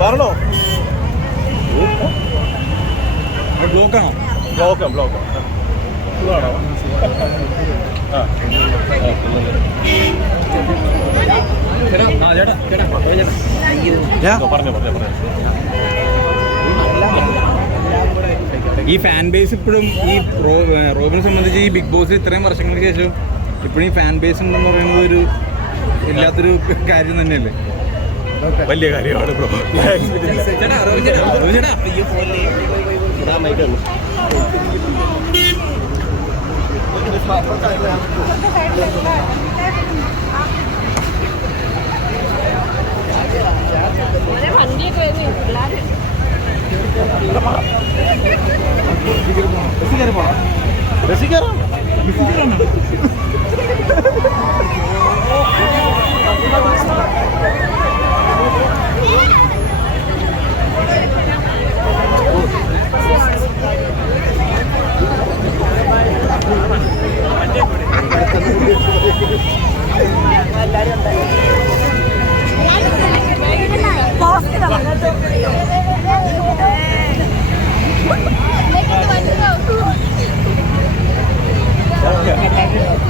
പറഞ്ഞോ ബ്ലോക്കാണോ? ബ്ലോക്കാണോ? സുഖമാണോ? പറഞ്ഞോ. ഈ ഫാൻ ബേസ് ഇപ്പോഴും ഈ റോബിനെ സംബന്ധിച്ച് ഈ ബിഗ് ബോസ് ഇത്രയും വർഷങ്ങൾക്ക് ശേഷം ഇപ്പോഴും ഈ ഫാൻ ബേസ് ഉണ്ടെന്ന് പറയുന്നത് ഒരു ഇല്ലാത്തൊരു കാര്യം തന്നെയല്ലേ? വലിയ കാര്യമാണ് ബ്രോ.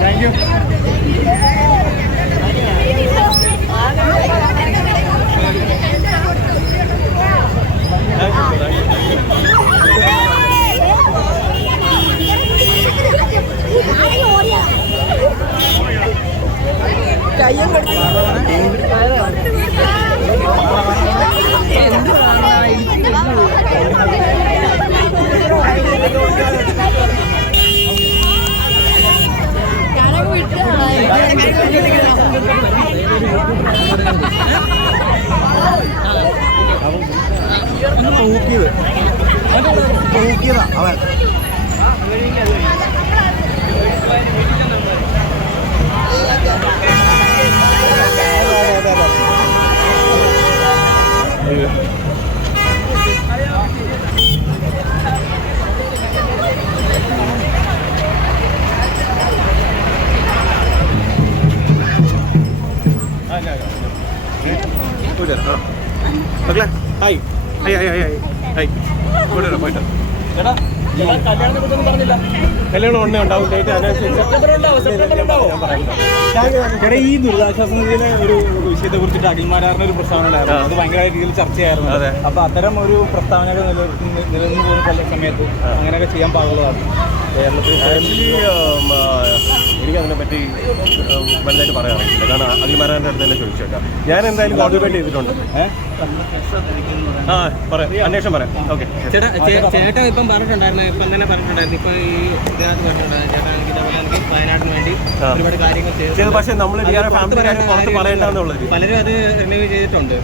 Thank you. അവൻ കല്യാണം ഉടനെ ഉണ്ടാവും. ഡേറ്റ് ഈ ദുരിതാശ്വാസ നിധിയിലെ ഒരു വിഷയത്തെ കുറിച്ചിട്ട് അഖിൽമാരാറിന് ഒരു പ്രസ്താവന ഉണ്ടായിരുന്നു. അത് ഭയങ്കര രീതിയിൽ ചർച്ചയായിരുന്നു. അപ്പൊ അത്തരം ഒരു പ്രസ്താവനകൾ നിലനിന്ന് പോകുന്ന സമയത്ത് അങ്ങനെയൊക്കെ ചെയ്യാൻ പാടുള്ളതാണ് കേരളത്തിൽ. എനിക്കതിനെ പറ്റി വലുതായിട്ട് പറയാറില്ല. കാരണം അഖിൽമാരാറിൻ്റെ അടുത്ത് തന്നെ ചോദിച്ചേക്കാം. ഞാൻ എന്തായാലും കോൺട്രിബ്യൂട്ട് ചെയ്തിട്ടുണ്ട്. പറയാം, അന്വേഷണം പറയാം. ഓക്കെ. ചേട്ടാ ഇപ്പം പറഞ്ഞിട്ടുണ്ടായിരുന്നു, ഇപ്പം തന്നെ പറഞ്ഞിട്ടുണ്ടായിരുന്നു, ഇപ്പൊ ഈ ഇതിനകത്ത് പറഞ്ഞിട്ടുണ്ടായിരുന്നു ചേട്ടാ എനിക്ക് വയനാടിന് വേണ്ടി ഒരുപാട് കാര്യങ്ങൾ ചെയ്തു. പക്ഷേ നമ്മൾ പുറത്ത് പറയേണ്ടെന്നുള്ളത് പലരും അത് റിന്യൂ ചെയ്തിട്ടുണ്ട്.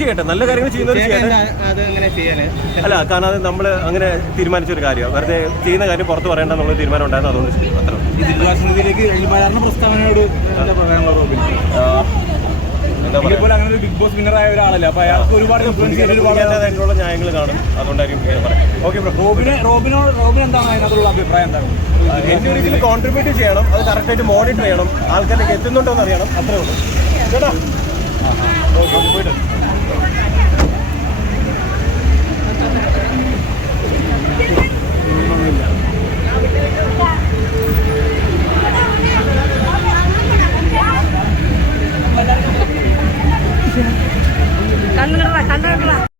ചെയ്യട്ടെ, നല്ല കാര്യങ്ങൾ ചെയ്യുന്നവർ ചെയ്യട്ടെ. അത് അങ്ങനെ ചെയ്യാന് അല്ല, കാരണം അത് നമ്മൾ അങ്ങനെ തീരുമാനിച്ചൊരു കാര്യമാണ്. വെറുതെ ചെയ്യുന്ന കാര്യം പുറത്ത് പറയേണ്ടെന്നുള്ള തീരുമാനം ഉണ്ടായിരുന്നു. അതുകൊണ്ട് അത്ര ഈ ദുരിതാശ്വാസ നിധിയിലേക്ക് പ്രസ്താവനയോട് എന്താ പറയാനുള്ള റോബിൻ? ഇതുപോലെ അങ്ങനെ ഒരു ബിഗ് ബോസ് വിന്നറായ ഒരാളല്ലേ, അപ്പൊ അയാൾക്ക് ഒരുപാട് അതിനുള്ള ന്യായങ്ങൾ കാണും. അതുകൊണ്ടായിരിക്കും പറയാം. Okay bro. റോബിൻ എന്താണ് അതിനകത്തുള്ള അഭിപ്രായം? എന്താണ് എൻ്റെ രീതിയിൽ കോൺട്രിബ്യൂട്ട് ചെയ്യണം, അത് കറക്റ്റായിട്ട് മോണിറ്റർ ചെയ്യണം, ആൾക്കാർക്ക് എത്തുന്നുണ്ടോ എന്ന് അറിയണം. അത്രേ ഉള്ളൂ കേട്ടോ. പോയിട്ട് കണ്ണു